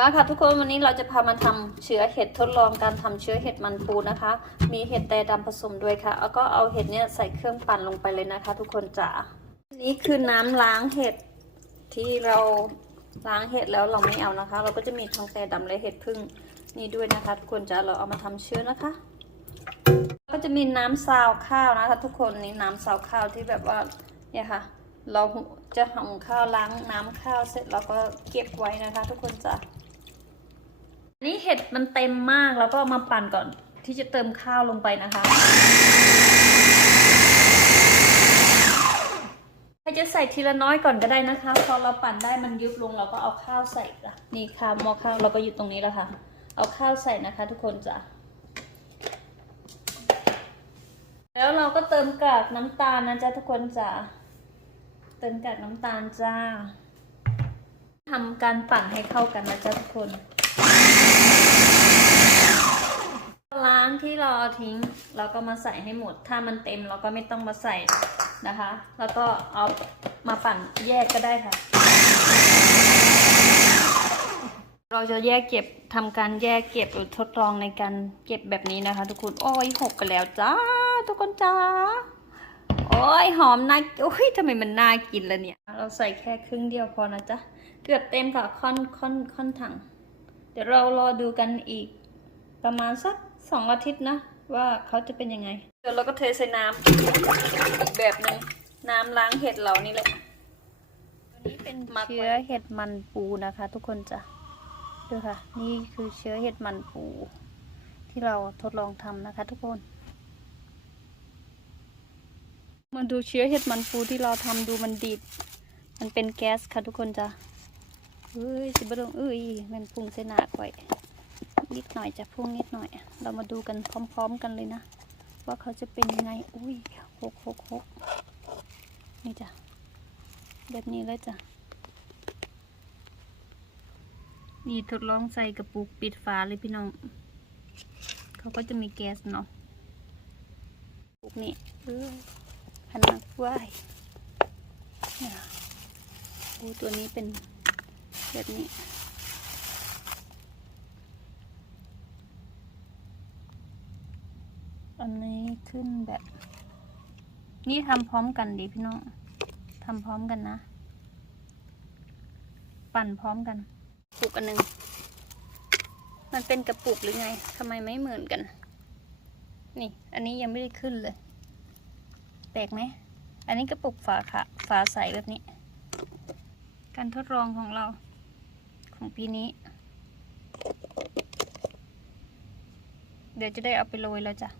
มาค่ะทุกคนวันนี้เราจะพามาทำเชื้อเห็ดทดลองการทำเชื้อเห็ดมันปูนะคะ มีเห็ดแตดดำผสมด้วยค่ะ แล้วก็เอาเห็ดเนี่ยใส่เครื่องปั่นลงไปเลยนะคะ ทุกคนจ๋านี่คือน้ำล้างเห็ดที่เราล้างเห็ดแล้วเราไม่เอานะคะ เราก็จะมีทั้งแต่ดำและเห็ดพึ่งนี่ด้วยนะคะ ทุกคนจ๋าเราเอามาทำเชื้อนะคะ ก็จะมีน้ำซาวข้าวนะคะ ทุกคนนี่น้ำซาวข้าวที่แบบว่าเนี่ยค่ะเราจะหุงข้าวล้างน้ำข้าวเสร็จเราก็เก็บไว้นะคะ ทุกคนจ้ะ นี่เห็ดมันเต็มมากแล้วก็มาปั่นก่อนที่จะเติมข้าวลงไปนะคะใครจะใส่ทีละน้อยก่อนก็ได้นะคะ พอเราปั่นได้มันยุบลงเราก็เอาข้าวใส่จ้ะนี่ค่ะหม้อข้าวเราก็อยู่ตรงนี้แล้วค่ะ เอาข้าวใส่นะคะ ทุกคนจ้ะแล้วเราก็เติมกากน้ำตาลนะจ๊ะทุกคนจ้ะเติมกากน้ำตาลจ้าทำการปั่นให้เข้ากันนะจ๊ะทุกคน ล้าง ที่เราเอาทิ้ง เราก็มาใส่ให้หมด ถ้ามันเต็มเราก็ไม่ต้องมาใส่นะคะ แล้วก็เอามาปั่นแยกก็ได้ค่ะ เราจะแยกเก็บทำการแยกเก็บหรือทดลองในการเก็บแบบนี้นะคะ ทุกคนโอ้ยหกไปแล้วจ้า ทุกคนจ้าโอ้ยหอมน่าโอ้ยทำไมมันน่ากินละเนี่ย เราใส่แค่ครึ่งเดียวพอนะจ๊ะ เกือบเต็มค่ะค่อนค่อนค่อนถัง เดี๋ยวเรารอดูกันอีกประมาณสัก สองอาทิตย์นะ ว่าเขาจะเป็นยังไง เดี๋ยวเราก็เทใส่น้ำอีกแบบหนึ่งน้ำล้างเห็ดเหล่านี้แหละอันนี้เป็นเชื้อเห็ดมันปูนะคะ ทุกคนจ้ะดูค่ะ นี่คือเชื้อเห็ดมันปู ที่เราทดลองทำนะคะ ทุกคนมาดูเชื้อเห็ดมันปูที่เราทำดูมันดีด มันเป็นแก๊สค่ะทุกคนจ้ะเอ้ยสิบดงเอ้ยมันพุ่งเสนาก่อย นิดหน่อยจะพุ่งนิดหน่อย เรามาดูกันพร้อม ๆ กันเลยนะ ว่าเขาจะเป็นยังไง อุ้ยหกหกหกนี่จ้ะ แบบนี้แล้วจ้ะ นี่ทดลองใส่กระปุกปิดฝาเลยพี่น้อง เขาก็จะมีแก๊สเนาะกระปุกนี่เออขนาดว่ายอูตัวนี้เป็นแบบนี้ อันนี้ขึ้นแบบ นี่ทำพร้อมกันดิพี่น้องทำพร้อมกันนะ ปั่นพร้อมกันปุกอันหนึ่งมันเป็นกระปุกหรือไงทำไมไม่เหมือนกัน นี่ อันนี้ยังไม่ได้ขึ้นเลย แปลกไหม อันนี้กระปุกฝาค่ะ ฝาใสแบบนี้ การทดลองของเรา ของปีนี้ เดี๋ยวจะได้เอาไปโรยแล้วจ้ะ